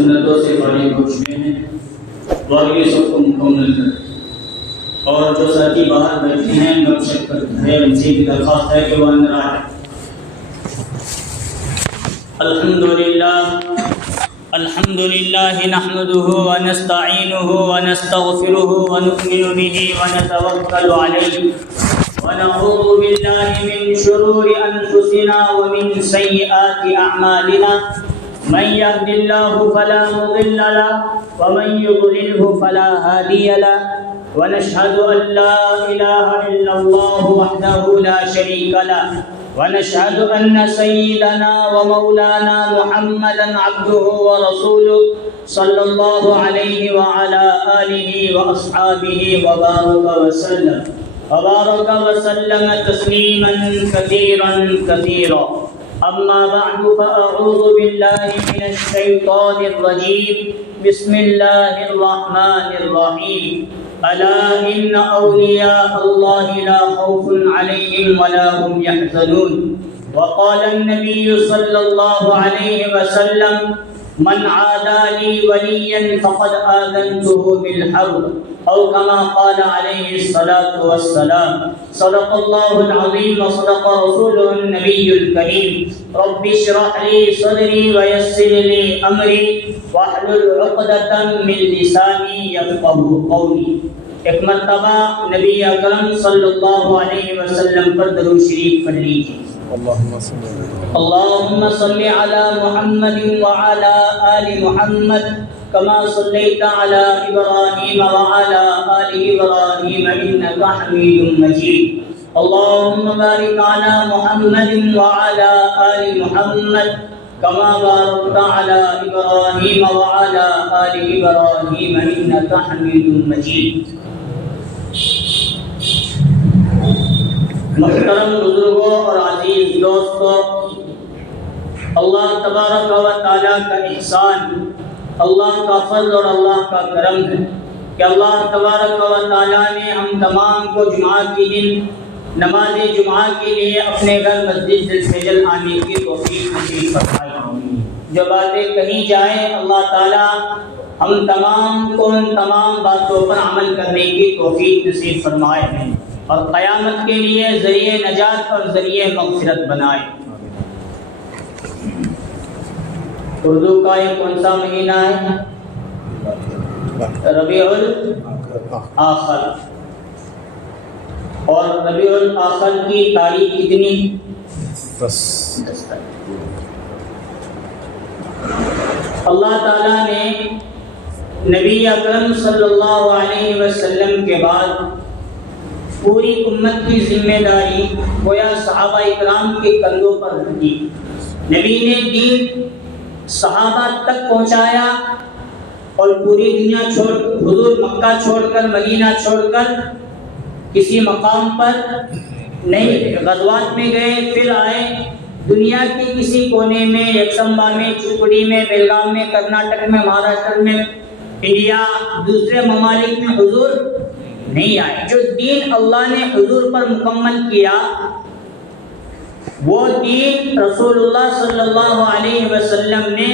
سنتوں سے فارغ ہو چکے ہیں، دعا سب کو مکمل کریں۔ اور جو ساتھی باہر بیٹھے ہیں گپ شپ کرتے ہیں، ان سے بھی درخواست ہے کہ وہ اندر آئیں۔ الحمدللہ نحمده ونستعینه ونستغفره ونؤمن به ونتوکل علیہ ونعوذ باللہ من شرور انفسنا ومن سیئات اعمالنا، من يهد الله فلا مضل له ومن يضلله فلا هادي له، ونشهد ان لا اله الا الله وحده لا شريك له، ونشهد ان سيدنا ومولانا محمدا عبده ورسوله صلى الله عليه وعلى آله واصحابه وبارك وسلم تسليما كثيرا كثيرا، اما بعد فاعوذ بالله من الشيطان الرجيم، بسم الله الرحمن الرحيم، الا ان اولياء الله لا خوف عليهم ولا هم يحزنون، وقال النبي صلى الله عليه وسلم، من عادى لي وليا فقد آذنته بالحرب، او كما قال عليه الصلاة والسلام، صدق الله العظيم وصدق رسوله النبي الكريم، رب اشرح لي صدري ويسر لي امري واحلل عقدة من لساني يفقهوا قولي۔ ایک مرتبہ نبی اکرم صلی اللہ علیہ وسلم پر درود شریف پڑھ لیجیے۔ اللهم صل على محمد وعلى آل محمد كما صليت على إبراهيم وعلى آل إبراهيم إنك حميد مجيد، اللهم بارك على محمد وعلى آل محمد كما باركت على إبراهيم وعلى آل إبراهيم إنك حميد مجيد۔ محترم بزرگوں اور عزیز دوستوں، اللہ تبارک و تعالیٰ کا احسان، اللہ کا فضل اور اللہ کا کرم ہے کہ اللہ تبارک و تعالیٰ نے ہم تمام کو جمعہ کے دن نماز جمعہ کے لیے اپنے گھر مسجد الفجر آنے کی توفیق نصیب فرمائے۔ جو باتیں کہی جائیں اللہ تعالیٰ ہم تمام کو ان تمام باتوں پر عمل کرنے کی توفیق نصیب فرمائے ہیں اور قیامت کے لیے ذریعہ نجات اور ذریعہ مغفرت بنائے۔ اردو کا یہ کون سا مہینہ ہے؟ ربیع الاخر، اور ربیع الاخر کی تاریخ کتنی؟ 10۔ اللہ تعالیٰ نے نبی اکرم صلی اللہ علیہ وسلم کے بعد پوری امت کی ذمہ داری گویا صحابہ اکرام کے کندھوں پر رکھی۔ نبی نے دین صحابہ تک پہنچایا اور پوری دنیا حضور مکہ چھوڑ کر مدینہ چھوڑ کر کسی مقام پر نہیں، غزوات میں گئے، پھر آئے دنیا کے کسی کونے میں، یکسمبا میں، چپڑی میں، بیلگام میں، کرناٹک میں، مہاراشٹر میں، انڈیا، دوسرے ممالک میں حضور نہیں آئے۔ جو دین اللہ نے حضور پر مکمل کیا وہ دین رسول اللہ صلی اللہ علیہ وسلم نے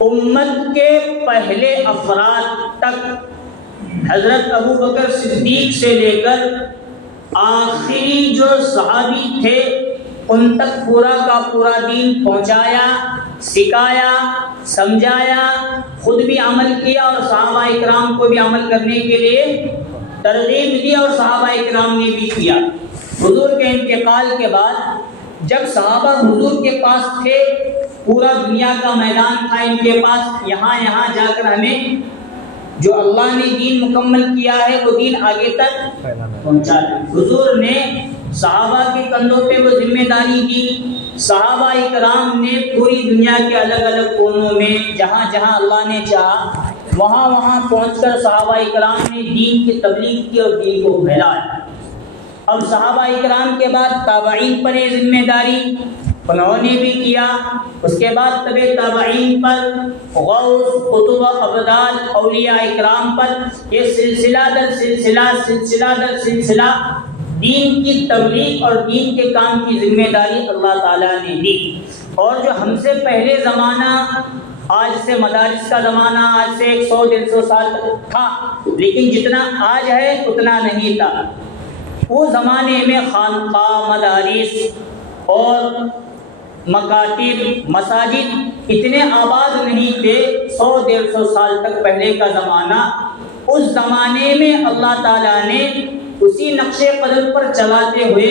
امت کے پہلے افراد تک، حضرت ابو بکر صدیق سے لے کر آخری جو صحابی تھے ان تک پورا کا پورا دین پہنچایا، سکھایا، سمجھایا، خود بھی عمل کیا اور صحابہ اکرام کو بھی عمل کرنے کے لیے ترغیب دی اور صحابہ اکرام نے بھی کیا۔ حضور کے انتقال کے بعد جب صحابہ حضور کے پاس تھے، پورا دنیا کا میدان تھا ان کے پاس، یہاں جا کر ہمیں جو اللہ نے دین مکمل کیا ہے وہ دین آگے تک پہنچا دیا۔ حضور نے صحابہ کے کندھوں پہ وہ ذمہ داری دی۔ صحابہ اکرام نے پوری دنیا کے الگ الگ کونوں میں جہاں جہاں اللہ نے چاہا وہاں پہنچ کر صحابہ اکرام نے دین کی تبلیغ کی اور دین کو پھیلایا۔ اب صحابہ اکرام کے بعد تابعین پر یہ ذمہ داری انہوں نے بھی کیا، اس کے بعد تبع تابعین پر، غوث، قطب، ابدال، اولیاء اکرام پر، یہ سلسلہ در سلسلہ دین کی تبلیغ اور دین کے کام کی ذمہ داری اللہ تعالیٰ نے دی۔ اور جو ہم سے پہلے زمانہ آج سے مدارس کا زمانہ آج سے 100-150 سال تھا، لیکن جتنا آج ہے اتنا نہیں تھا۔ اس زمانے میں خانقاہ، مدارس اور مکاتب، مساجد اتنے آباد نہیں تھے۔ 100-150 سال تک پہلے کا زمانہ، اس زمانے میں اللہ تعالیٰ نے اسی نقش قدم پر چلاتے ہوئے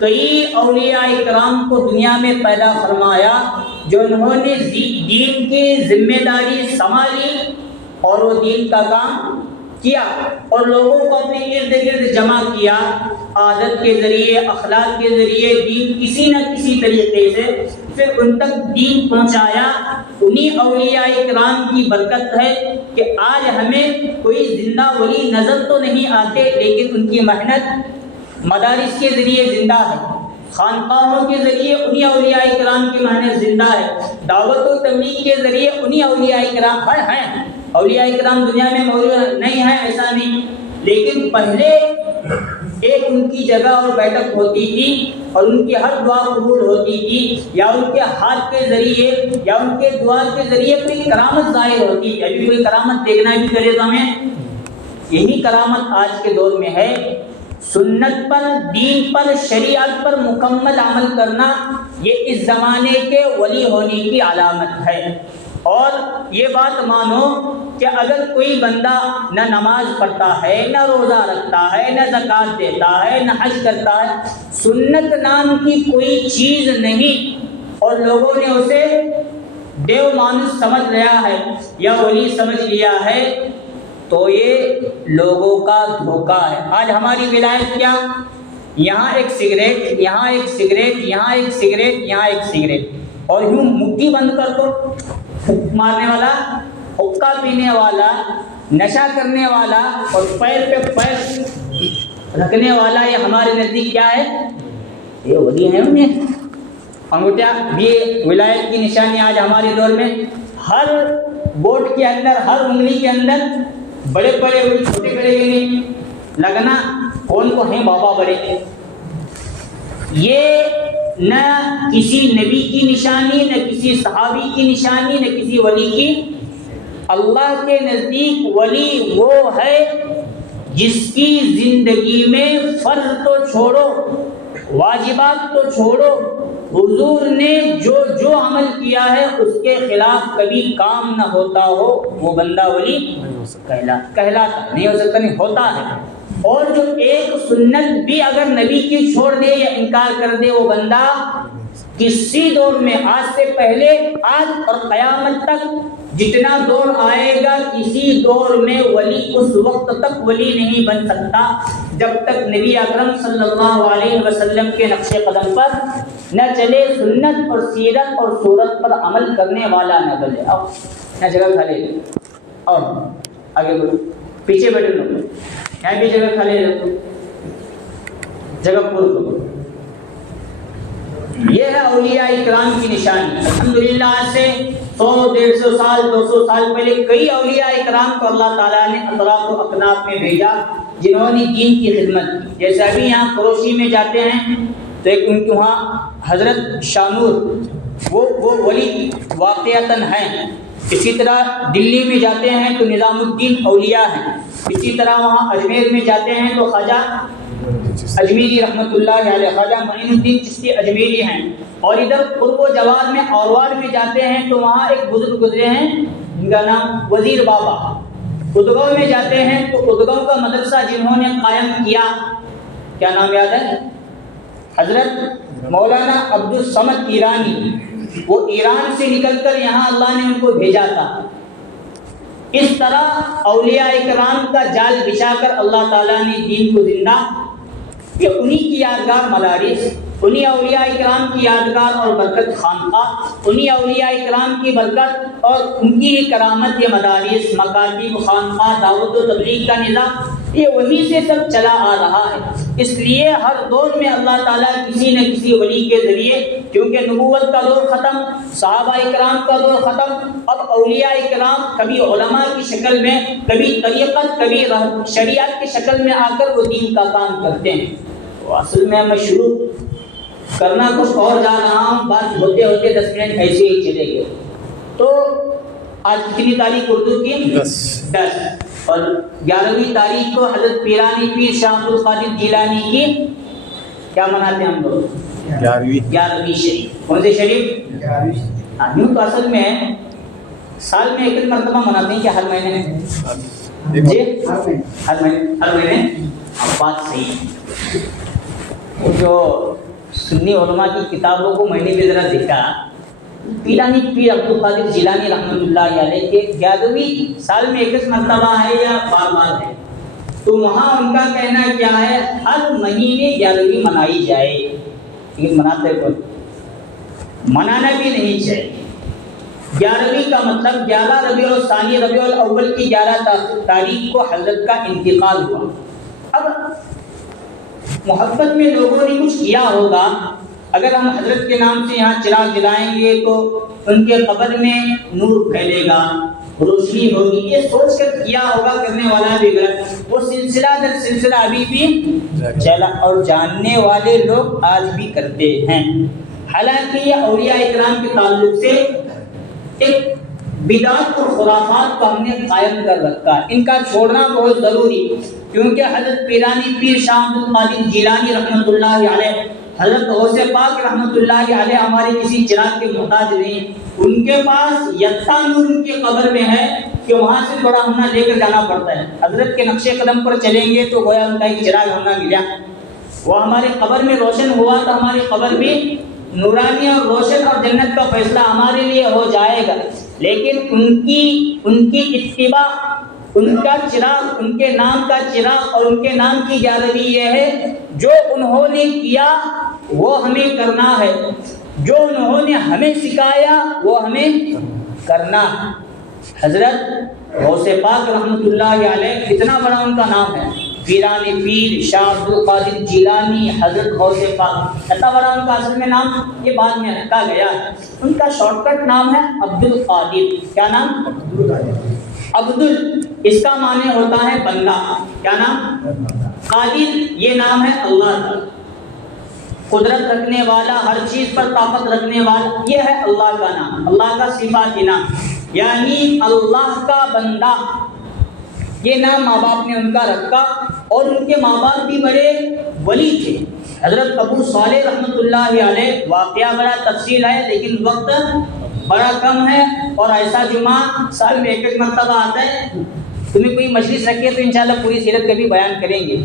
کئی اولیاء اکرام کو دنیا میں پیدا فرمایا، جو انہوں نے دین کی ذمہ داری سنبھالی اور وہ دین کا کام کیا اور لوگوں کو اپنے ارد گرد جمع کیا، عادت کے ذریعے، اخلاق کے ذریعے دین کسی نہ کسی طریقے سے پھر ان تک دین پہنچایا۔ انہی اولیاء اکرام کی برکت ہے کہ آج ہمیں کوئی زندہ ولی نظر تو نہیں آتے، لیکن ان کی محنت مدارس کے ذریعے زندہ ہے، خانقاہوں کے ذریعے انہی اولیاء اکرام کی محنت زندہ ہے، دعوت و تبلیغ کے ذریعے انہی اولیاء اکرام ہیں۔ اولیاء اکرام دنیا میں موجود نہیں ہے ایسا نہیں، لیکن پہلے ایک ان کی جگہ اور بیٹھک ہوتی تھی اور ان کی ہر دعا قبول ہوتی تھی، یا ان کے ہاتھ کے ذریعے یا ان کے دعا کے ذریعے کوئی کرامت ظاہر ہوتی تھی۔ ابھی کوئی کرامت دیکھنا بھی کرے تو ہمیں یہی کرامت آج کے دور میں ہے۔ سنت پر، دین پر، شریعت پر مکمل عمل کرنا یہ اس زمانے کے ولی ہونے کی علامت ہے۔ اور یہ بات مانو کہ اگر کوئی بندہ نہ نماز پڑھتا ہے، نہ روزہ رکھتا ہے، نہ زکوٰۃ دیتا ہے، نہ حج کرتا ہے، سنت نام کی کوئی چیز نہیں، اور لوگوں نے اسے دیو مانوس سمجھ لیا ہے یا ولی سمجھ لیا ہے، تو یہ لوگوں کا دھوکہ ہے۔ آج ہماری ولایت کیا؟ یہاں ایک سگریٹ، یہاں ایک سگریٹ، یہاں ایک سگریٹ، یہاں ایک سگریٹ، اور یوں مٹھی بند کر دو، مارنے والا، حقہ پینے والا، نشہ کرنے والا اور پیر پہ پیر رکھنے والا، یہ ہمارے نزدیک کیا ہے؟ یہ ولی ہیں۔ انہیں انگوٹھا بھی ولایت کی نشانی آج ہمارے دور میں ہر بورڈ کے اندر، ہر انگلی کے اندر بڑے بڑے چھوٹے بڑے نہیں لگنا، کون کو ہیں بابا بڑے۔ یہ نہ کسی نبی کی نشانی، نہ کسی صحابی کی نشانی، نہ کسی ولی کی۔ اللہ کے نزدیک ولی وہ ہے جس کی زندگی میں فرض تو چھوڑو، واجبات تو چھوڑو، حضور نے جو عمل کیا ہے اس کے خلاف کبھی کام نہ ہوتا ہو، وہ بندہ ولی کہلاتا نہیں ہو سکتا، نہیں ہوتا ہے۔ اور جو ایک سنت بھی اگر نبی کی چھوڑ دے یا انکار کر دے، وہ بندہ کسی دور میں، آج سے پہلے، آج اور قیامت تک جتنا دور آئے گا، کسی دور میں ولی اس وقت تک ولی نہیں بن سکتا جب تک نبی اکرم صلی اللہ علیہ وسلم کے نقش قدم پر نہ چلے، سنت اور سیرت اور صورت پر عمل کرنے والا نہ بنے۔ اب یہاں جگہ کھا لے، اور آگے بڑھو، پیچھے بیٹھے لوگ، یہاں بھی جگہ کھا لے، جگہ پور کرو۔ یہ ہے اولیاء اکرام کی نشانی۔ الحمدللہ آج سے 100-150 سال 200 سال پہلے کئی اولیاء اکرام کو اللہ تعالیٰ نے اطراف و اکناف میں بھیجا، جنہوں نے دین کی خدمت کی۔ جیسے ابھی یہاں کروشی میں جاتے ہیں تو ایک ان کے وہاں حضرت شاہ وہ ولی واقعتاً ہیں۔ اسی طرح دلی میں جاتے ہیں تو نظام الدین اولیاء ہیں۔ اسی طرح وہاں اجمیر میں جاتے ہیں تو خواجہ اجمیری رحمۃ اللہ علیہ، خواجہ معین الدین چشتی اجمیری ہیں۔ اور ادھر قرب و جواد میں اوروار میں جاتے ہیں تو وہاں ایک بزرگ گزرے ہیں جن کا نام وزیر بابا۔ ادگاؤں میں جاتے ہیں تو ادگاؤں کا مدرسہ جنہوں نے قائم کیا، کیا نام یاد ہے؟ حضرت مولانا عبدالصمد ایرانی۔ وہ ایران سے نکل کر یہاں اللہ نے ان کو بھیجا تھا۔ اس طرح اولیاء اکرام کا جال بچھا کر اللہ تعالیٰ نے دین کو زندہ، کہ انہی کی یادگار مدارس، انہی اولیاء اکرام کی یادگار اور برکت خانقاہ، انہی اولیاء اکرام کی برکت اور ان کی کرامت یہ مدارس، مکاتب، خانقاہ، دعوت و تبلیغ کا نظام، یہ وہی سے سب چلا آ رہا ہے۔ اس لیے ہر دور میں اللہ تعالیٰ کسی نہ کسی ولی کے ذریعے، کیونکہ نبوت کا دور ختم، صحابہ اکرام کا دور ختم، اب اولیاء اکرام کبھی علماء کی شکل میں، کبھی طریقت، کبھی شریعت کی شکل میں آ کر وہ دین کا کام کرتے ہیں۔ تو اصل میں میں شروع کرنا کچھ اور جا رہا ہوں، بات ہوتے ہوتے 10 منٹ ایسے ہی چلے گئے۔ تو آج کتنی تاریخ اردو کی؟ 10. اور 11ویں تاریخ کو حضرت پیرانی پیر شاہ عبد القادر جیلانی کی کیا مناتے ہیں ہم لوگ؟ 11ویں شریف. کون سے شریف؟ 11ویں. یوں تو اصل میں سال میں ایک مرتبہ مناتے ہیں کہ ہر مہینے؟ جی ہر مہینے. بات صحیح ہے. وہ جو سنی علماء کی کتابوں کو میں نے بھی ذرا دیکھا، پیرانی پیر عبد القادر جیلانی رحمۃ اللہ علیہ کے 11ویں سال میں ایک مرتبہ ہے یا بار بار ہے، تو وہاں ان کا کہنا کیا ہے؟ ہر مہینے 11ویں منائی جائے. لیکن مناتے کو منانا بھی نہیں چاہیے. 11ویں کا مطلب 11 ربیع الثانی ربیع الاول کی 11 تاریخ کو حضرت کا انتقال ہوا. اب محبت میں لوگوں نے کچھ کیا ہوگا، اگر ہم حضرت کے نام سے یہاں چراغ جلائیں گے تو ان کے قبر میں نور پھیلے گا، روشنی ہوگی، یہ سوچ کر کیا ہوگا. کرنے والا بھی غلط. وہ سلسلہ در سلسلہ ابھی بھی چلا اور جاننے والے لوگ آج بھی کرتے ہیں. حالانکہ یہ اولیاء اکرام کے تعلق سے ایک بدعت اور خرافات کو ہم نے قائم کر رکھا ہے. ان کا چھوڑنا بہت ضروری، کیونکہ حضرت پیرانی پیر شاہ عبد القادر جیلانی رحمۃ اللہ علیہ، حضرت غوث پاک رحمۃ اللہ علیہ ہمارے کسی چراغ کے محتاج نہیں. ان کے پاس یکتا نور ان کی قبر میں ہے کہ وہاں سے تھوڑا ہمنا لے کر جانا پڑتا ہے. حضرت کے نقش قدم پر چلیں گے تو گویا ان کا ایک چراغ ہمنا ملا. وہ ہمارے قبر میں روشن ہوا تو ہماری قبر بھی نورانی اور روشن، اور جنت کا فیصلہ ہمارے لیے ہو جائے گا. لیکن ان کی اتباع، ان کا چراغ، ان کے نام کا چراغ اور ان کے نام کی 11ویں یہ ہے جو انہوں نے کیا وہ ہمیں کرنا ہے، جو انہوں نے ہمیں سکھایا وہ ہمیں کرنا ہے. حضرت غوث پاک رحمۃ اللہ علیہ کتنا بڑا ان کا نام ہے، پیرانی پیر شاہ عبد القادر جیلانی حضرت غوث پاک. اتنا بڑا ان کا اصل میں نام یہ بعد میں رکھا گیا ہے. ان کا شارٹ کٹ نام ہے عبد القادر. کیا نام؟ عبد اس کا معنی ہوتا ہے بندہ. کیا نام؟ قادر یہ نام ہے اللہ کا، قدرت رکھنے والا، ہر چیز پر طاقت رکھنے والا، یہ ہے اللہ کا نام، اللہ کا صفات نام، یعنی اللہ کا بندہ. یہ نام ماں باپ نے ان کا رکھا، اور ان کے ماں باپ بھی بڑے ولی تھے. حضرت ابو صالح رحمۃ اللہ علیہ، واقعہ بڑا تفصیل ہے لیکن وقت بڑا کم ہے، اور ایسا جمعہ سال میں ایک مرتبہ آتا ہے. تمہیں کوئی مجلس رکھے تو انشاءاللہ پوری سیرت کا بھی بیان کریں گے.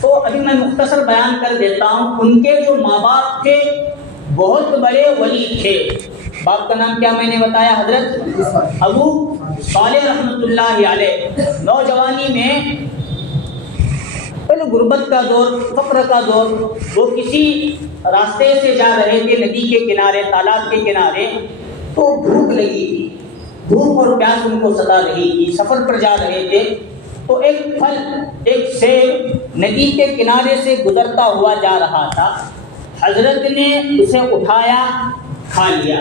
تو ابھی میں مختصر بیان کر دیتا ہوں. ان کے جو ماں باپ تھے بہت بڑے ولی تھے. باپ کا نام کیا میں نے بتایا؟ حضرت ابو صالح رحمۃ اللہ علیہ. نوجوانی میں پہلے غربت کا دور، فقر کا دور، وہ کسی راستے سے جا رہے تھے ندی کے کنارے، تالاب کے کنارے، تو بھوک لگی تھی، بھوک اور پیاس ان کو ستا رہی تھی. سفر پر جا رہے تھے تو ایک پھل، ایک سیب ندی کے کنارے سے گزرتا ہوا جا رہا تھا. حضرت نے اسے اٹھایا، کھا لیا.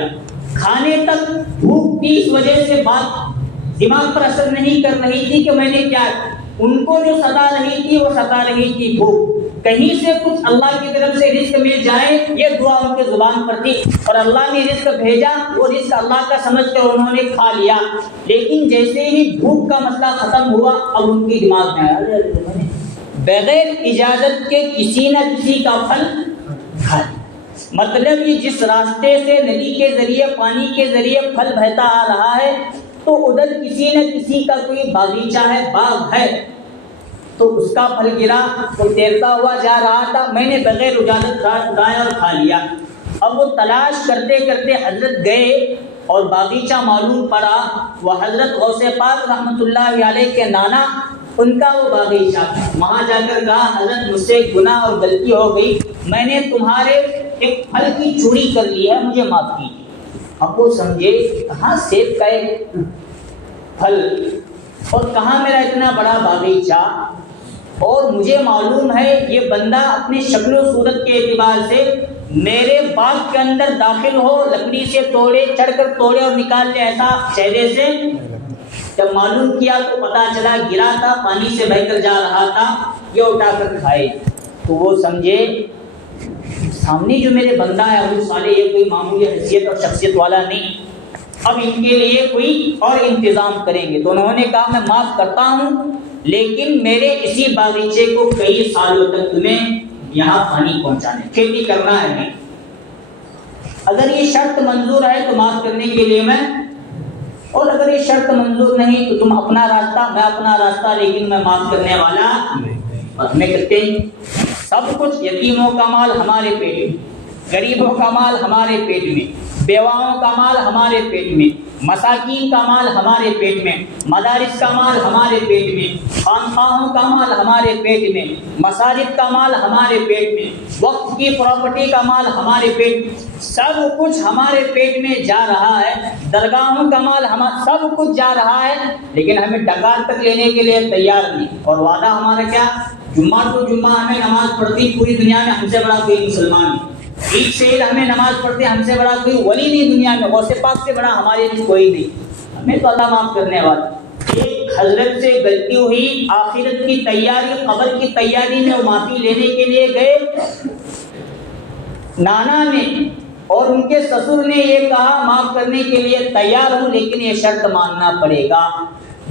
کھانے تک بھوک کی اس وجہ سے بات دماغ پر اثر نہیں کر رہی تھی کہ میں نے کیا، ان کو جو ستا رہی تھی وہ ستا رہی تھی بھوک. کہیں سے کچھ اللہ کی طرف سے رزق مل جائے یہ دعا ان کے زبان پر تھی، اور اللہ نے رزق بھیجا، وہ رزق اللہ کا سمجھ کر انہوں نے کھا لیا. لیکن جیسے ہی بھوک کا مسئلہ ختم ہوا اب ان کی دماغ میں آیا بغیر اجازت کے کسی نہ کسی کا پھل کھا لیا. مطلب یہ جس راستے سے ندی کے ذریعے، پانی کے ذریعے پھل بہتا آ رہا ہے تو ادھر کسی نہ کسی کا کوئی باغیچہ ہے، باغ ہے، تو اس کا پھل گرا، وہ تیرتا ہوا جا رہا تھا، میں نے بغیر اجازت اٹھایا اور کھا لیا. اب وہ تلاش کرتے کرتے حضرت گئے اور باغیچہ معلوم پڑا. وہ حضرت غوث پاک رحمۃ اللہ علیہ کے نانا، ان کا وہ باغیچہ. وہاں جا کر کہا حضرت مجھ سے گناہ اور غلطی ہو گئی، میں نے تمہارے ایک پھل کی چوری کر لی ہے، مجھے معاف کیجیے. اب وہ سمجھے کہاں سیب کا ایک پھل اور کہاں میرا اتنا بڑا باغیچہ، اور مجھے معلوم ہے یہ بندہ اپنی شکل و صورت کے اعتبار سے میرے باغ کے اندر داخل ہو، لکڑی سے توڑے، چڑھ کر توڑے اور نکال لے، ایسا چہرے سے. جب معلوم کیا تو پتا چلا گرا تھا، پانی سے بہہ کر جا رہا تھا، یہ اٹھا کر کھائے. تو وہ سمجھے سامنے جو میرے بندہ ہے ابو صالح، یہ کوئی معمولی حیثیت اور شخصیت والا نہیں. اب ان کے لیے کوئی اور انتظام کریں گے. تو انہوں نے کہا میں معاف کرتا ہوں لیکن میرے اسی باغیچے کو کئی سالوں تک تمہیں یہاں پانی پہنچانے کھیتی کرنا ہے نہیں. اگر یہ شرط منظور ہے تو معاف کرنے کے لیے میں، اور اگر یہ شرط منظور نہیں تو تم اپنا راستہ میں اپنا راستہ، لیکن میں معاف کرنے والا. اور ہمیں کہتے ہیں سب کچھ، یتیموں کا مال ہمارے پیٹ میں، غریبوں کا مال ہمارے پیٹ میں، بیواؤں کا مال ہمارے پیٹ میں، مساکین کا مال ہمارے پیٹ میں، مدارس کا مال ہمارے پیٹ میں، خانقاہوں کا مال ہمارے پیٹ میں، مساجد کا مال ہمارے پیٹ میں، وقف کی پراپرٹی کا مال ہمارے پیٹ میں، سب کچھ ہمارے پیٹ میں جا رہا ہے. درگاہوں کا مال سب کچھ جا رہا ہے، لیکن ہمیں ڈکار تک لینے کے لیے تیار نہیں. اور وعدہ ہمارا کیا؟ جمعہ تو جمعہ ہمیں نماز پڑھتی پوری دنیا میں ہم سے بڑا کوئی مسلمان نہیں. عید سے عید ہمیں نماز پڑھتے ہم سے بڑا کوئی ولی نہیں دنیا میں، غوث پاک سے بڑا ہمارے لیے کوئی نہیں. ہمیں تو اللہ معاف کرنے والا. ایک حضرت سے غلطی ہوئی، آخرت کی تیاری، قبر کی تیاری میں معافی لینے کے لیے گئے. نانا نے اور ان کے سسر نے یہ کہا معاف کرنے کے لیے تیار ہوں لیکن یہ شرط ماننا پڑے گا.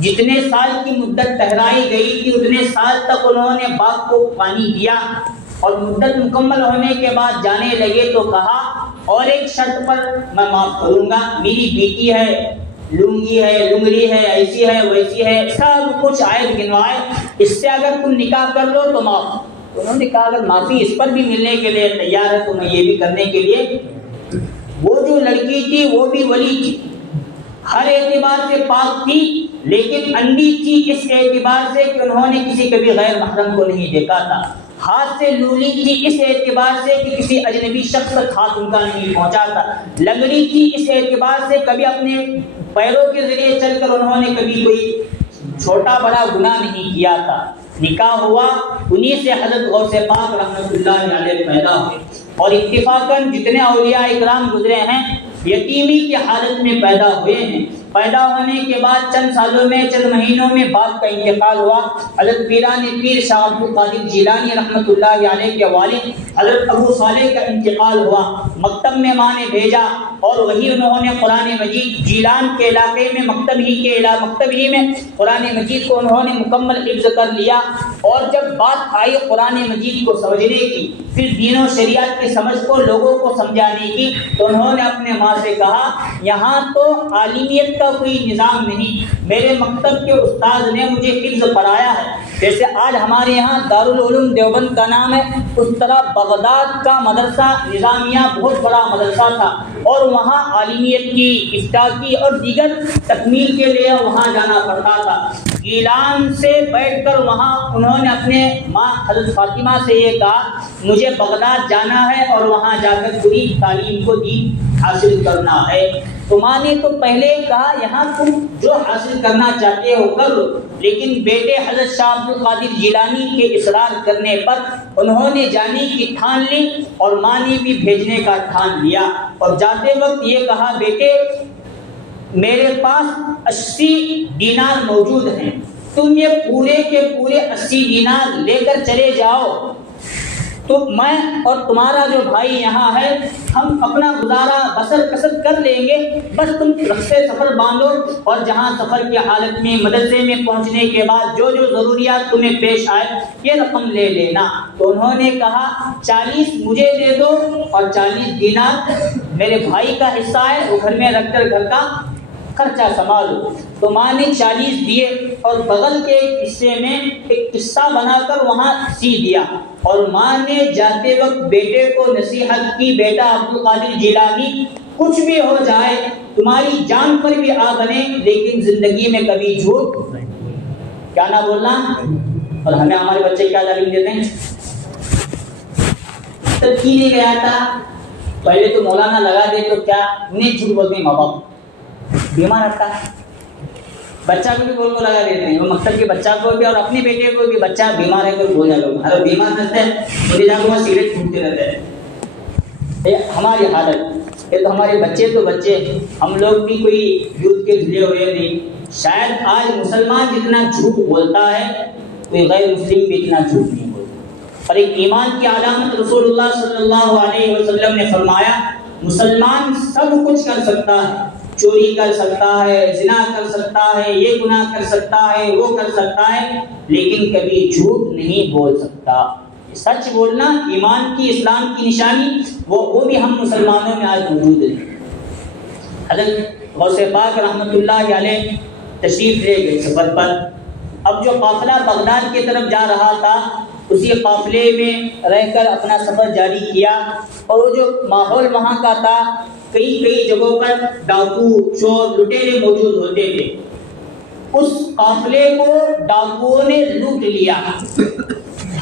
جتنے سال کی مدت ٹھہرائی گئی تھی اتنے سال تک انہوں نے باغ کو پانی دیا، اور مدت مکمل ہونے کے بعد جانے لگے تو کہا اور ایک شرط پر میں معاف کروں گا، میری بیٹی ہے، لنگی ہے، لنگڑی ہے، ایسی ہے ویسی ہے، سب کچھ عائد گنوائے، اس سے اگر تم نکاح کر لو تو معاف. انہوں نے کہا اگر معافی اس پر بھی ملنے کے لیے تیار ہے تو میں یہ بھی کرنے کے لیے. وہ جو لڑکی تھی وہ بھی ولی تھی، ہر اعتبار سے پاک تھی، لیکن انڈی تھی اس اعتبار سے کہ انہوں نے کسی کبھی غیر محرم کو نہیں دیکھا تھا. ہاتھ سے لولی تھی اس اعتبار سے کہ کسی اجنبی شخص تک ہاتھ ان کا نہیں پہنچا تھا. لنگڑی تھی اس اعتبار سے کبھی اپنے پیروں کے ذریعے چل کر انہوں نے کبھی کوئی چھوٹا بڑا گناہ نہیں کیا تھا. نکاح ہوا، انہی سے حضرت غوث پاک رحمۃ اللہ علیہ پیدا ہوئے، اور اتفاقاً جتنے اولیاء اکرام گزرے ہیں یتیمی کی حالت میں پیدا ہوئے ہیں. پیدا ہونے کے بعد چند سالوں میں، چند مہینوں میں باپ کا انتقال ہوا. حضرت پیران پیر شاہ عبد القادر جیلانی رحمۃ اللہ علیہ کے والد حضرت ابو صالح کا انتقال ہوا. مکتب میں ماں نے بھیجا اور وہی انہوں نے قرآن مجید جیلان کے علاقے میں مکتب ہی میں قرآن مجید کو انہوں نے مکمل حفظ کر لیا. اور جب بات آئی قرآن مجید کو سمجھنے کی، پھر دین و شریعت کی سمجھ کو لوگوں کو سمجھانے کی، تو انہوں نے اپنے ماں سے کہا یہاں تو عالمیت کا کوئی نظام نہیں، میرے مکتب کے استاد نے مجھے حفظ پڑھایا ہے. جیسے آج ہمارے یہاں دارالعلوم دیوبند کا نام ہے، اس طرح بغداد کا مدرسہ نظامیہ بہت بڑا مدرسہ تھا، اور وہاں عالمیت کی، افتاء کی اور دیگر تکمیل کے لیے وہاں جانا پڑتا تھا. گیلان سے بیٹھ کر وہاں انہوں نے اپنے ماں حضرت فاطمہ سے یہ کہا مجھے بغداد جانا ہے اور وہاں جا کر پوری تعلیم کو دین حاصل کرنا ہے. تو ماں نے تو پہلے کہا یہاں تم جو حاصل کرنا چاہتے ہو کر لو، لیکن بیٹے حضرت شاہ عبد القادر جیلانی کے اصرار کرنے پر انہوں نے جانے کی ٹھان لی، اور ماں نے بھی بھیجنے کا ٹھان لیا. اور جاتے وقت یہ کہا بیٹے میرے پاس 80 دینار موجود ہیں، تم یہ پورے کے پورے 80 دینار لے کر چلے جاؤ، تو میں اور تمہارا جو بھائی یہاں ہے ہم اپنا گزارا بسر کسر کر لیں گے، بس تم رخصت سفر باندھو، اور جہاں سفر کی حالت میں مدرسے میں پہنچنے کے بعد جو جو ضروریات تمہیں پیش آئے یہ رقم لے لینا. تو انہوں نے کہا 40 مجھے دے دو اور 40 دینار میرے بھائی کا حصہ ہے، وہ گھر میں رکھ کر گھر کا خرچہ سنبھالو. تو ماں نے 40 دیے اور بغل کے ایک حصے میں ایک قصہ بنا کر وہاں سی دیا. اور ماں نے جاتے وقت بیٹے کو نصیحت کی بیٹا عبد القادر جیلانی کچھ بھی ہو جائے تمہاری جان پر بھی آ بنے، لیکن زندگی میں کبھی جھوٹ کیا نہ بولنا. اور ہمیں ہمارے بچے کیا تعلیم دیتے ہیں؟ تب کی نہیں گیا تھا پہلے تو مولانا لگا دے تو کیا انہیں جھوٹ بولتے ہیں. ماں باپ بیمار رہتا ہے، بچہ کو بھی بول کو لگا دیتے ہیں، وہ مکتب کے بچہ کو بھی اور اپنے بیٹے کو بھی، بچہ بیمار ہے تو بول جاؤ، اگر بیمار رہتا ہے تو جا کے وہ سگریٹ پھونکتے رہتے ہیں. ہماری حالت یہ تو ہمارے بچے تو بچے، ہم لوگ بھی کوئی یوتھ کے دھلے ہوئے نہیں. شاید آج مسلمان جتنا جھوٹ بولتا ہے کوئی غیر مسلم بھی اتنا جھوٹ نہیں بولتا. اور ایک ایمان کی علامت رسول اللہ صلی اللہ علیہ وسلم نے فرمایا مسلمان سب کچھ کر سکتا ہے چوری کر سکتا ہے، زنا کر سکتا ہے، یہ گناہ کر سکتا ہے، وہ کر سکتا ہے، لیکن کبھی جھوٹ نہیں بول سکتا۔ سچ بولنا ایمان کی، اسلام کی نشانی، وہ بھی ہم مسلمانوں میں آج موجود ہے۔ حضرت غوث پاک رحمۃ اللہ علیہ تشریف لے گئے سفر پر۔ اب جو قافلہ بغداد کی طرف جا رہا تھا، اسی قافلے میں رہ کر اپنا سفر جاری کیا، اور وہ جو ماحول وہاں کا تھا، کئی جگہوں پر ڈاکو، چور، لٹیرے موجود ہوتے تھے۔ اس قافلے کو ڈاکوؤں نے لوٹ لیا۔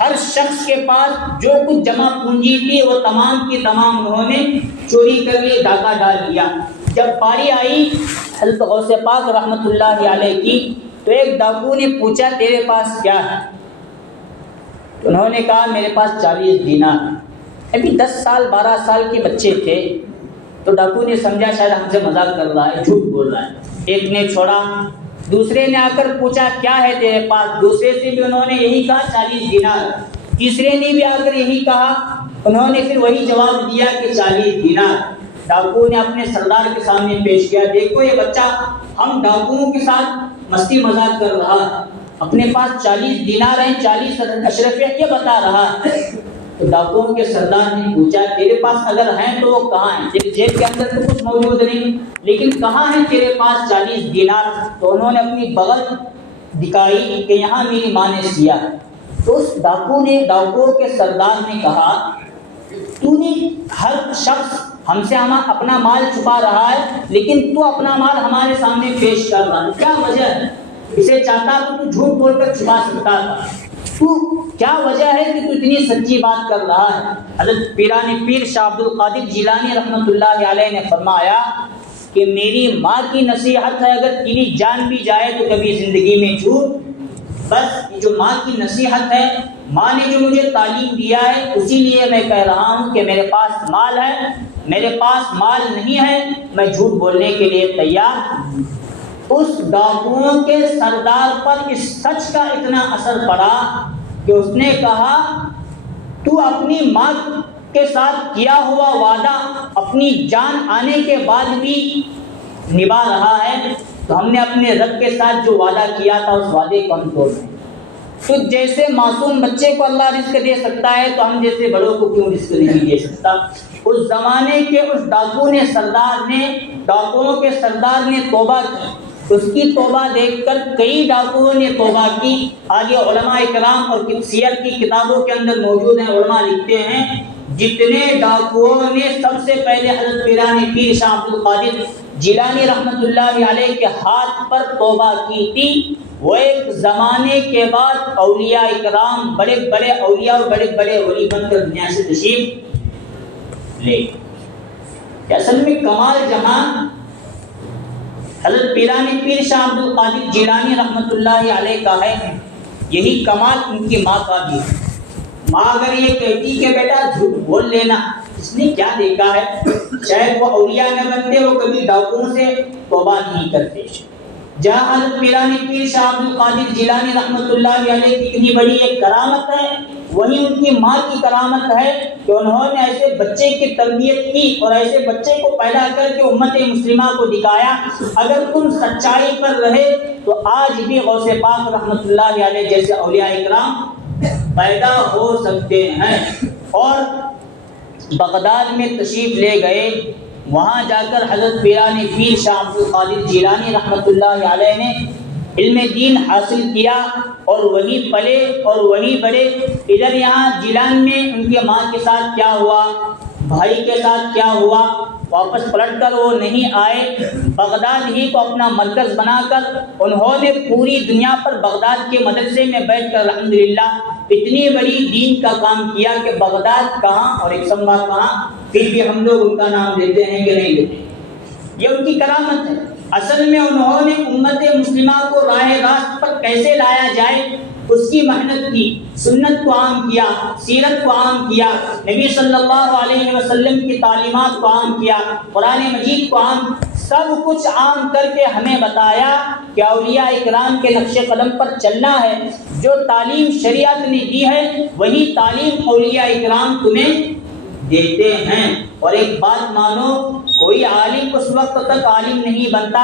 ہر شخص کے پاس جو کچھ جمع پونجی تھی وہ تمام کی تمام انہوں نے چوری کر لی، ڈاکہ ڈال لیا۔ جب باری آئی حضرت غوث پاک رحمۃ اللہ علیہ کی، تو ایک ڈاکو نے پوچھا تیرے پاس کیا ہے؟ تو انہوں نے کہا میرے پاس 40 دینار ہے۔ ابھی 10 سال 12 سال کے بچے تھے، تو ڈاکو نے سمجھا شاید ہم سے مذاق کر رہا ہے، جھوٹ بول رہا ہے۔ ایک نے چھوڑا، دوسرے نے آ کر پوچھا کیا ہے تیرے پاس؟ دوسرے سے بھی انہوں نے یہی کہا 40 دینار۔ تیسرے نے بھی آ کر یہی کہا، انہوں نے پھر وہی جواب دیا کہ 40 دینار۔ ڈاکو نے اپنے سردار کے سامنے پیش کیا، دیکھو یہ بچہ ہم ڈاکوؤں کے ساتھ مستی مذاق کر رہا ہے، اپنے پاس 40 دینار ہیں، 40 اشرفیہ یہ بتا رہا ہے۔ تو ڈاکوؤں کے سردار نے پوچھا تیرے پاس اگر ہیں تو وہ کہاں ہیں؟ تیرے جیب کے اندر تو کچھ موجود نہیں، لیکن کہاں ہے تیرے پاس 40 دینار؟ تو انہوں نے اپنی بغل دکھائی کہ یہاں میری ماں نے سیا۔ تو اس ڈاکوؤں کے سردار نے کہا تو نے ہر شخص ہم سے اپنا مال چھپا رہا ہے، لیکن تو اپنا مال ہمارے سامنے پیش کر رہا ہے، کیا وجہ ہے؟ اسے چاہتا تو جھوٹ بول کر چھپا سکتا تھا، تو کیا وجہ ہے کہ تو اتنی سچی بات کر رہا ہے؟ حضرت پیران پیر شاہ عبد القادر جیلانی رحمۃ اللہ علیہ نے فرمایا کہ میری ماں کی نصیحت ہے، اگر تیری جان بھی جائے تو کبھی زندگی میں جھوٹ، بس جو ماں کی نصیحت ہے، ماں نے جو مجھے تعلیم دیا ہے، اسی لیے میں کہہ رہا ہوں کہ میرے پاس مال ہے، میرے پاس مال نہیں ہے، میں جھوٹ بولنے کے لیے تیار۔ اس ڈاکوؤں کے سردار پر اس سچ کا اتنا اثر پڑا کہ اس نے کہا تو اپنی ماں کے ساتھ کیا ہوا وعدہ اپنی جان آنے کے بعد بھی نبھا رہا ہے، تو ہم نے اپنے رب کے ساتھ جو وعدہ کیا تھا اس وعدے کو ہم توڑ دیں۔ تو جیسے معصوم بچے کو اللہ رزق دے سکتا ہے، تو ہم جیسے بڑوں کو کیوں رزق نہیں دے سکتا؟ اس زمانے کے اس ڈاکوؤں کے سردار نے توبہ کی۔ اس کی توبہ دیکھ کر کئی ڈاکوؤں نے توبہ کی۔ آگے علماء کرام اور سیر کی کتابوں کے اندر موجود ہیں، علماء لکھتے ہیں جتنے ڈاکوؤں نے سب سے پہلے حضرت پیران پیر شاہ عبد القادر جیلانی رحمۃ اللہ علیہ کے ہاتھ پر توبہ کی تھی، وہ ایک زمانے کے بعد اولیاء کرام، بڑے بڑے اولیاء اور بڑے بڑے ولی بن کر دنیا سے تشریف لے گئے۔ اصل میں کمال جہاں حضرت پیران پیر شاہ عبد القادر جیلانی رحمۃ اللہ علیہ کا ہے، یہی کمال ان کی ماں کا بھی ہے۔ ماں اگر یہ کہتی کہ بیٹا جھوٹ بول لینا، اس نے کیا دیکھا ہے؟ شاید وہ اولیاء نہ بنتے، وہ کبھی ڈاکوؤں سے توبہ نہیں کرتے۔ جہاں حضرت پیران پیر شاہ عبد القادر جیلانی رحمۃ اللہ علیہ کی اتنی بڑی ایک کرامت ہے، وہیں ان کی ماں کی کرامت ہے کہ انہوں نے ایسے بچے کی تربیت کی اور ایسے بچے کو پیدا کر کے امت مسلمہ کو دکھایا اگر تم سچائی پر رہے تو آج بھی غوث پاک رحمۃ اللہ علیہ جیسے اولیاء اکرام پیدا ہو سکتے ہیں۔ اور بغداد میں تشریف لے گئے، وہاں جا کر حضرت پیران پیر شاہ عبد القادر جیلانی رحمۃ اللہ علیہ نے علم دین حاصل کیا اور وہی پلے اور وہی بڑے۔ ادھر یہاں جیلان میں ان کے ماں کے ساتھ کیا ہوا، بھائی کے ساتھ کیا ہوا، واپس پلٹ کر وہ نہیں آئے، بغداد ہی کو اپنا مرکز بنا کر انہوں نے پوری دنیا پر بغداد کے مدرسے میں بیٹھ کر الحمدللہ اتنی بڑی دین کا کام کیا کہ بغداد کہاں اور ایک سمبا کہاں، پھر بھی ہم لوگ ان کا نام لیتے ہیں کہ نہیں لیتے۔ یہ ان کی کرامت ہے۔ اصل میں انہوں نے امت مسلمہ کو راہ راست پر کیسے لایا جائے اس کی محنت کی، سنت کو عام کیا، سیرت کو عام کیا، نبی صلی اللہ علیہ وسلم کی تعلیمات کو عام کیا، قرآن مجید کو عام، سب کچھ عام کر کے ہمیں بتایا کہ اولیاء اکرام کے نقش قدم پر چلنا ہے۔ جو تعلیم شریعت نے دی ہے وہی تعلیم اولیاء اکرام تمہیں دیتے ہیں۔ اور ایک بات مانو، کوئی عالم اس وقت تک عالم نہیں بنتا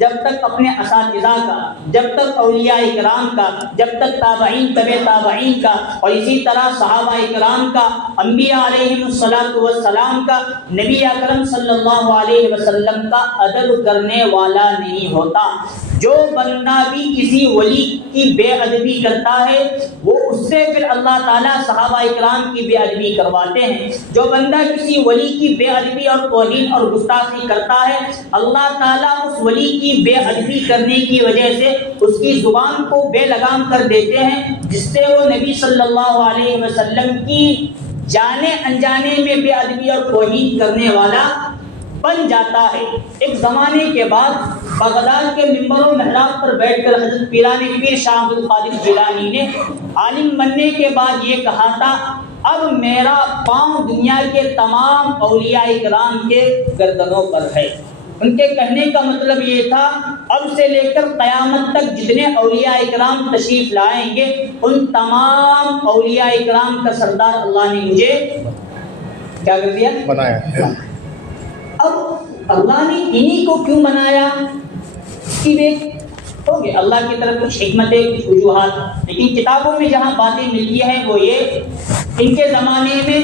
جب تک اپنے اساتذہ کا، جب تک اولیاء اکرام کا، جب تک تابعین تبع تابعین کا، اور اسی طرح صحابہ اکرام کا، انبیاء علیہم الصلوۃ والسلام کا، نبی اکرم صلی اللہ علیہ وسلم کا ادب کرنے والا نہیں ہوتا۔ جو بندہ بھی کسی ولی کی بے ادبی کرتا ہے وہ اس سے پھر اللہ تعالیٰ صحابہ اکرام کی بے ادبی کرواتے ہیں۔ جو بندہ کسی ولی کی بے ادبی اور توہین اور گستاخی کرتا ہے اللہ تعالیٰ اس ولی کی بے ادبی کرنے کی وجہ سے اس کی زبان کو بے لگام کر دیتے ہیں، جس سے وہ نبی صلی اللہ علیہ وسلم کی جانے انجانے میں بے ادبی اور توہین کرنے والا بن جاتا ہے۔ ایک زمانے کے بعد بغداد کے ممبر و محراب پر بیٹھ کر حضرت پیران پیر شاہ عبد القادر جیلانی نے عالم بننے کے بعد یہ کہا تھا، اب میرا پاؤں دنیا کے تمام اولیاء اکرام کے گردنوں پر ہے۔ ان کے کہنے کا مطلب یہ تھا اب سے لے کر قیامت تک جتنے اولیاء اکرام تشریف لائیں گے ان تمام اولیاء اکرام کا سردار اللہ نے مجھے کیا کر دیا؟ بنایا۔ اب اللہ نے انہی کو کیوں بنایا کہ ہوگے اللہ کی طرف کچھ حکمتیں، کچھ وجوہات، لیکن کتابوں میں جہاں باتیں ملتی ہیں وہ یہ، ان کے زمانے میں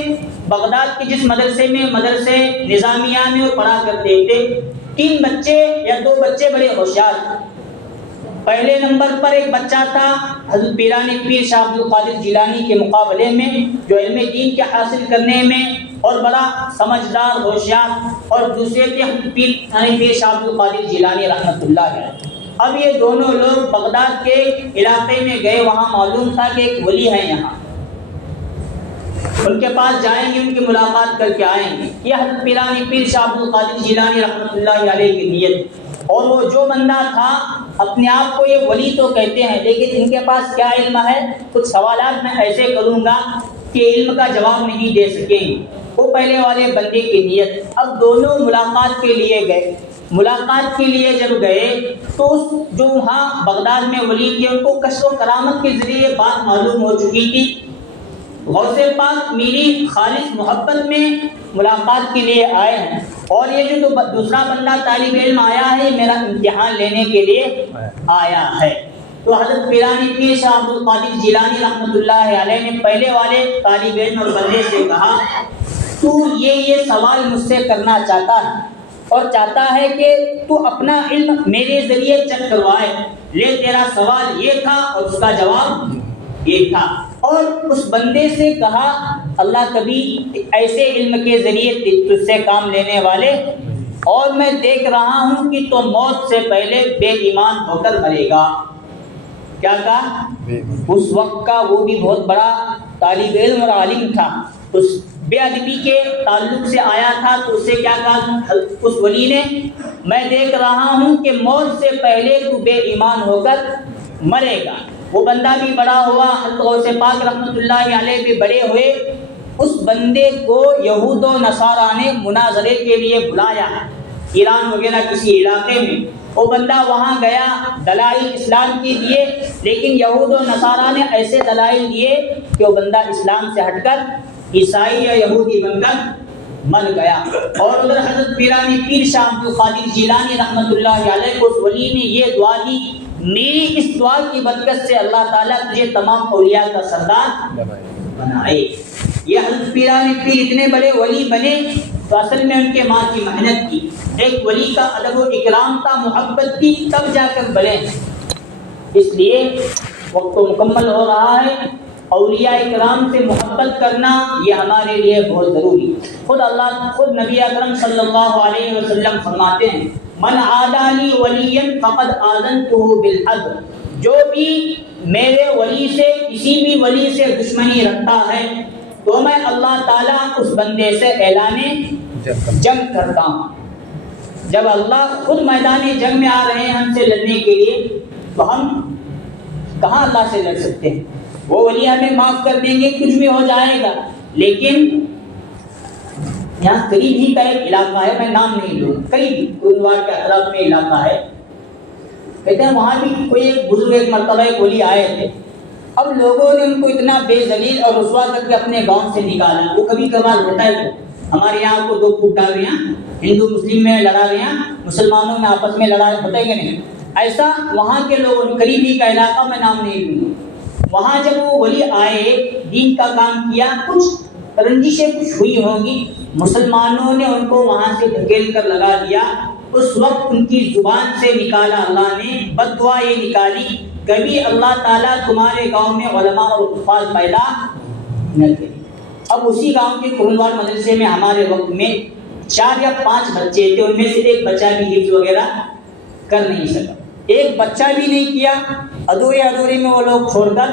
بغداد کے جس مدرسے میں مدرسے نظامیہ میں وہ پڑھا کرتے تھے، 3 بچے یا 2 بچے بڑے ہوشیار تھے۔ پہلے نمبر پر ایک بچہ تھا حضرت پیران پیر شاہ عبد القادر جیلانی کے مقابلے میں، جو علم دین کے حاصل کرنے میں اور بڑا سمجھدار ہوشیار، اور دوسرے تھے پیر شاہ عبد القادر جیلانی رحمۃ اللہ علیہ۔ اب یہ دونوں لوگ بغداد کے علاقے میں گئے، وہاں معلوم تھا کہ ایک ولی ہے یہاں، ان کے پاس جائیں گے، ان کی ملاقات کر کے آئیں گے۔ یہ حضرت پیران پیر شاہ عبد القادر جیلانی رحمۃ اللہ علیہ کی نیت، اور وہ جو بندہ تھا اپنے آپ کو یہ ولی تو کہتے ہیں لیکن ان کے پاس کیا علم ہے، کچھ سوالات میں ایسے کروں گا کہ علم کا جواب نہیں دے سکیں گے، وہ پہلے والے بندے کی نیت۔ اب دونوں ملاقات کے لیے گئے، ملاقات کے لیے جب گئے تو جو وہاں بغداد میں ولی تھے ان کو کشف و کرامت کے ذریعے بات معلوم ہو چکی تھی، غوث پاک میری خالص محبت میں ملاقات کے لیے آئے ہیں، اور یہ جو دوسرا بندہ طالب علم آیا ہے میرا امتحان لینے کے لیے آیا ہے۔ تو حضرت پیران پیر شاہ عبد القادر جیلانی رحمۃ اللہ علیہ نے پہلے والے طالب علم اور بندے سے کہا، تو یہ سوال مجھ سے کرنا چاہتا ہے اور چاہتا ہے کہ تو اپنا علم میرے ذریعے چیک کروائے، لے تیرا سوال یہ تھا اور اس کا جواب یہ تھا۔ اور اس بندے سے کہا اللہ کبھی ایسے علم کے ذریعے تجھ سے کام لینے والے، اور میں دیکھ رہا ہوں کہ تو موت سے پہلے بے ایمان ہو کر مرے گا۔ کیا کہا؟ اس وقت کا وہ بھی بہت بڑا طالب علم اور عالم تھا، اس بے ادبی کے تعلق سے آیا تھا، تو اس سے کیا کہا اس ولی نے، میں دیکھ رہا ہوں کہ موت سے پہلے تو بے ایمان ہو کر مرے گا۔ وہ بندہ بھی بڑا ہوا، حضرت غوث پاک رحمۃ اللہ علیہ بھی بڑے ہوئے۔ اس بندے کو یہود و نصارہ نے مناظرے کے لیے بلایا ایران وغیرہ کسی علاقے میں، وہ بندہ وہاں گیا، دلائل اسلام کی دیے، لیکن یہود و نصارہ نے ایسے دلائل دیے کہ وہ بندہ اسلام سے ہٹ کر عیسائی یا یہودی بن کر مر گیا۔ اور ادھر حضرت پیران پیر شاہ عبد القادر جیلانی رحمۃ اللہ علیہ کو اس ولی نے یہ دعا دی، میری اس دعا کی برکت سے اللہ تعالیٰ تجھے تمام اولیاء کا سردار بنائے۔ یہ حضرت پیران پیر اتنے بڑے ولی بنے تو اصل میں ان کے ماں کی محنت کی، ایک ولی کا ادب و اکرام کا، محبت کی، تب جا کر بڑے۔ اس لیے وقت تو مکمل ہو رہا ہے، اولیاء اکرام سے محبت کرنا یہ ہمارے لیے بہت ضروری۔ خود نبی اکرم صلی اللہ علیہ وسلم فرماتے ہیں، من عادی لی ولیا فقد آذنتہ بالحرب، جو بھی میرے ولی سے کسی بھی ولی سے دشمنی رکھتا ہے تو میں اللہ تعالیٰ اس بندے سے اعلان جنگ کرتا ہوں۔ جب اللہ خود میدان جنگ میں آ رہے ہیں ہم سے لڑنے کے لیے تو ہم کہاں اللہ سے لڑ سکتے ہیں؟ وہ ولی ہمیں معاف کر دیں گے، کچھ بھی ہو جائے گا، لیکن یہاں قریب ہی کا ایک علاقہ ہے، میں نام نہیں لوں، قریب گندوار کے اطراف میں علاقہ ہے، کہتے ہیں وہاں بھی کوئی ایک بزرگ ایک مرتبہ ایک ولی آئے تھے، اب لوگوں نے ان کو اتنا بے ذلیل اور رسوا کر کے اپنے گاؤں سے نکالا، وہ کبھی کبھار ہوتا ہے ہمارے یہاں کو دو پھوٹ ڈال رہے ہیں، ہندو مسلم میں لڑا رہے ہیں، مسلمانوں میں آپس میں لڑا ہوتا ہے کہ نہیں؟ ایسا وہاں کے لوگوں نے، قریبی کا علاقہ میں نام نہیں لوں گا، وہاں جب وہ ولی آئے دین کا کام کیا، کچھ رنجشیں کچھ ہوئی ہوں گی، مسلمانوں نے ان کو وہاں سے دھکیل کر لگا دیا۔ اس وقت ان کی زبان سے نکالا اللہ نے بد دعا یہ نکالی، کبھی اللہ تعالیٰ تمہارے گاؤں میں علماء اور حفاظ پیدا نہ کرے۔ اب اسی گاؤں کے قرنوار مدرسے میں ہمارے وقت میں 4 یا 5 بچے تھے، ان میں سے ایک بچہ بھی حفظ وغیرہ کر نہیں سکا، ایک بچہ بھی نہیں کیا، ادھورے میں وہ لوگ چھوڑ کر،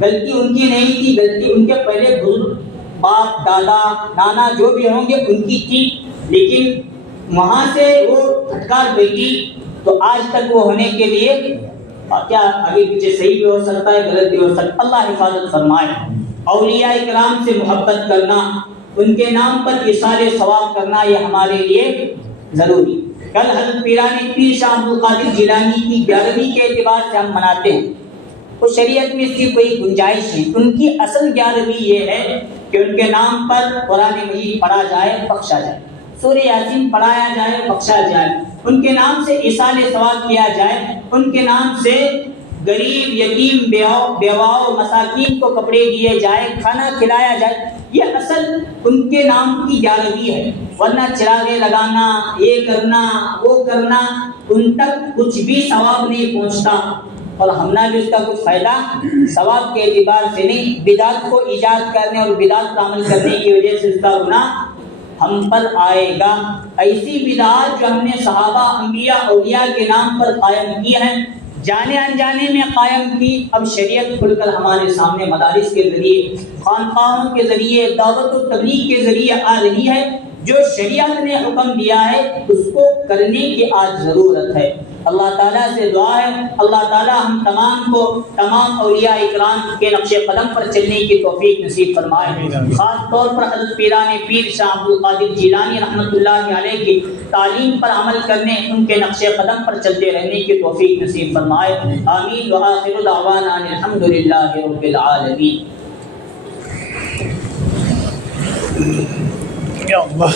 غلطی ان کی نہیں تھی، غلطی ان کے پہلے بزرگ باپ دادا نانا جو بھی ہوں گے ان کی تھی، لیکن وہاں سے وہ پھٹکار بیٹھی تو آج تک وہ ہونے کے لیے کیا آگے پیچھے صحیح بھی ہو سکتا ہے، غلط بھی ہو سکتا ہے، اللہ حفاظت فرمائے۔ اولیاء کرام سے محبت کرنا، ان کے نام پر ایصال ثواب کرنا، یہ ہمارے لیے ضروری۔ کل حضرت پیران پیر شاہ عبد القادر جیلانی کی 11ویں کے اعتبار سے ہم مناتے ہیں، تو شریعت میں اس کی کوئی گنجائش نہیں، ان کی اصل 11ویں یہ ہے کہ ان کے نام پر قرآن مجید پڑھا جائے بخشا جائے، سورہ یاسین پڑھایا جائے بخشا جائے، ان کے نام سے ایصال ثواب کیا جائے، ان کے نام سے غریب یتیم بیواؤں مساکین کو کپڑے دیے جائے، کھانا کھلایا جائے، یہ اصل ان کے نام کی 11ویں ہے۔ ورنہ چراغے لگانا، یہ کرنا وہ کرنا، ان تک کچھ بھی ثواب نہیں پہنچتا، اور ہمنا بھی اس کا کچھ فائدہ ثواب کے اعتبار سے نہیں، بدعت کو ایجاد کرنے اور بدعت پر عمل کرنے کی وجہ سے اس کا گناہ ہم پر آئے گا۔ ایسی بدعات جو ہم نے صحابہ انبیاء اولیاء کے نام پر قائم کی ہیں، جانے انجانے میں قائم کی، اب شریعت کھل کر ہمارے سامنے مدارس کے ذریعے، خانقاہوں کے ذریعے، دعوت و تبلیغ کے ذریعے آ رہی ہے۔ جو شریعت نے حکم دیا ہے اس کو کرنے کی آج ضرورت ہے۔ اللہ تعالیٰ سے دعا ہے اللہ تعالیٰ ہم تمام کو تمام اولیاء اکرام کے نقش قدم پر چلنے کی توفیق نصیب فرمائے۔ خاص طور پر حضرت پیران پیر شاہ عبد القادر جیلانی رحمۃ اللہ علیہ کی تعلیم پر عمل کرنے، ان کے نقش قدم پر چلتے رہنے کی توفیق نصیب فرمائے۔ آمین وآخر دعوانا الحمد للہ رب العالمین۔ یا اللہ